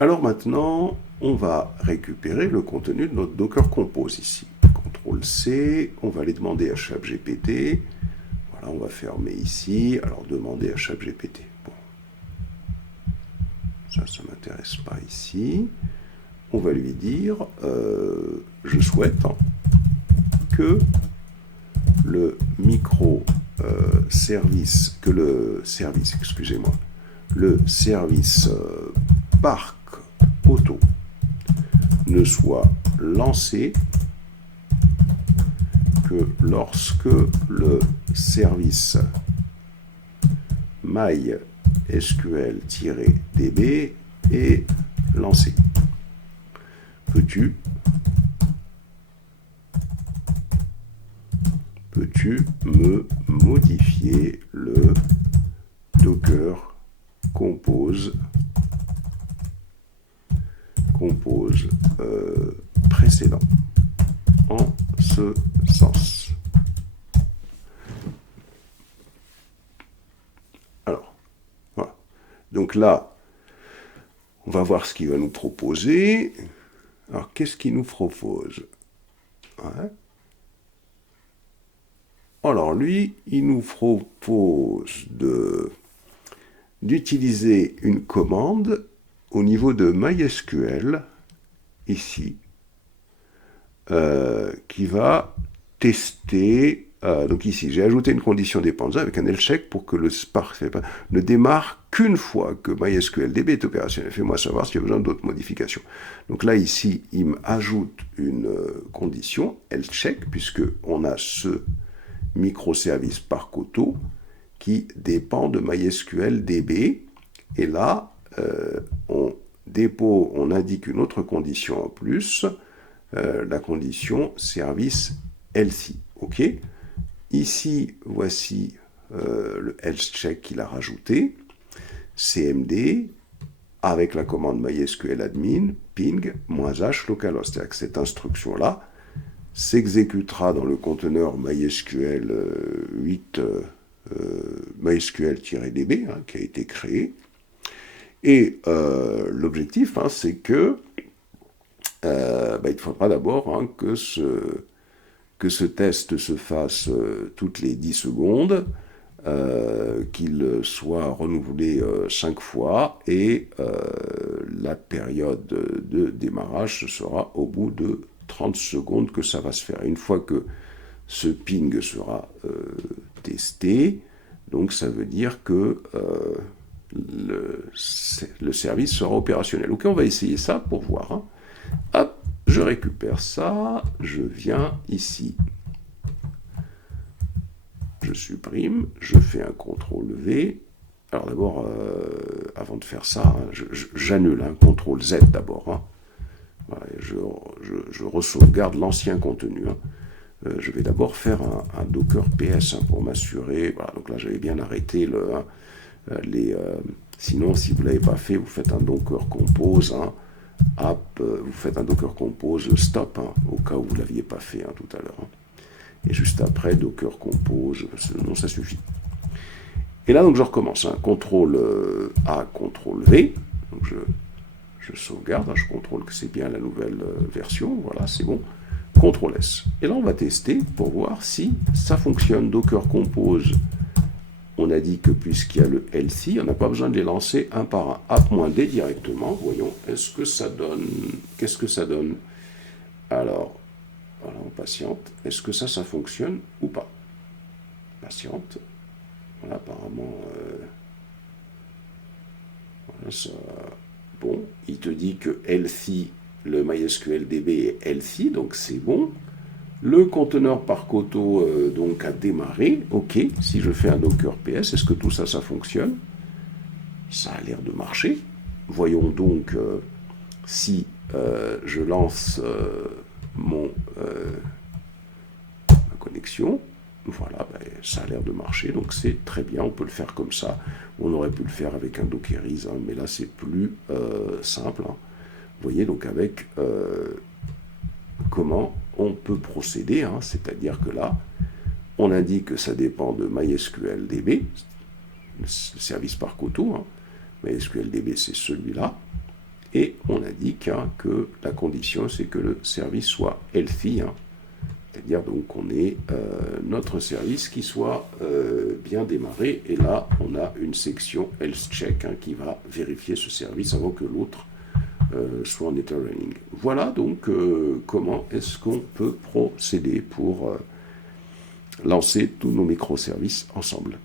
Alors maintenant, on va récupérer le contenu de notre Docker Compose ici. CTRL-C, on va aller demander à ChatGPT. Voilà, on va fermer ici. Alors demander à ChatGPT. Bon, ça ne m'intéresse pas ici. On va lui dire, je souhaite que le micro-service, excusez-moi, le service parc auto ne soit lancé que lorsque le service MySQL-DB est lancé. Peux-tu me modifier le Docker Compose précédent en ce sens? Alors, voilà. Donc là, on va voir ce qu'il va nous proposer. Alors, qu'est-ce qu'il nous propose? Ouais. Alors, lui, il nous propose d'utiliser une commande au niveau de MySQL, ici, qui va tester. Donc ici, j'ai ajouté une condition dépendance avec un else check pour que le Spark ne démarre qu'une fois que MySQL-DB est opérationnel. Fais-moi savoir s'il y a besoin d'autres modifications. Donc là, ici, il m'ajoute une condition, else check, puisqu'on a ce microservice Spark Auto qui dépend de MySQL-DB. Et là, on indique une autre condition en plus, la condition service else. OK. Ici, voici le else check qu'il a rajouté. CMD avec la commande MySQL admin ping -h localhost. C'est-à-dire que cette instruction-là s'exécutera dans le conteneur MySQL 8 MySQL-DB qui a été créé. Et l'objectif, c'est que il faudra d'abord que ce test se fasse toutes les 10 secondes, qu'il soit renouvelé 5 fois, et la période de démarrage, ce sera au bout de 30 secondes que ça va se faire. Une fois que ce ping sera testé, donc ça veut dire que le service sera opérationnel. Ok, on va essayer ça pour voir. Hop, je récupère ça, je viens ici, je supprime, je fais un CTRL-V. Alors d'abord, avant de faire ça, j'annule, CTRL Z d'abord. Voilà, je re-sauvegarde l'ancien contenu. Je vais d'abord faire un Docker PS pour m'assurer. Voilà, donc là j'avais bien arrêté sinon, si vous ne l'avez pas fait, vous faites un Docker Compose. Vous faites un Docker Compose stop, au cas où vous ne l'aviez pas fait tout à l'heure. Et juste après, Docker Compose, non, ça suffit. Et là, donc, je recommence. CTRL A, CTRL V. Donc, je sauvegarde, je contrôle que c'est bien la nouvelle version. Voilà, c'est bon. CTRL S. Et là, on va tester pour voir si ça fonctionne. Docker Compose. On a dit que puisqu'il y a le else, on n'a pas besoin de les lancer un par un. App-D directement. Voyons, est-ce que ça donne... Qu'est-ce que ça donne? Alors, voilà, on patiente. Est-ce que ça fonctionne ou pas? Patiente. Voilà, apparemment... voilà, ça... Bon, il te dit que else, le MySQL-DB est else, donc c'est bon. Le conteneur par auto donc a démarré. OK, si je fais un Docker PS, est-ce que tout ça fonctionne? Ça a l'air de marcher. Voyons donc si je lance ma connexion. Voilà, ça a l'air de marcher, donc c'est très bien, on peut le faire comme ça. On aurait pu le faire avec un Dockerize, mais là c'est plus simple. Vous voyez, donc avec comment on peut procéder, c'est-à-dire que là, on indique que ça dépend de MySQL-DB, le service par auto. MySQL-DB, c'est celui-là. Et on indique que la condition, c'est que le service soit healthy, c'est-à-dire donc qu'on ait notre service qui soit bien démarré. Et là, on a une section health check qui va vérifier ce service avant que l'autre soit en ether running. Voilà donc comment est-ce qu'on peut procéder pour lancer tous nos microservices ensemble.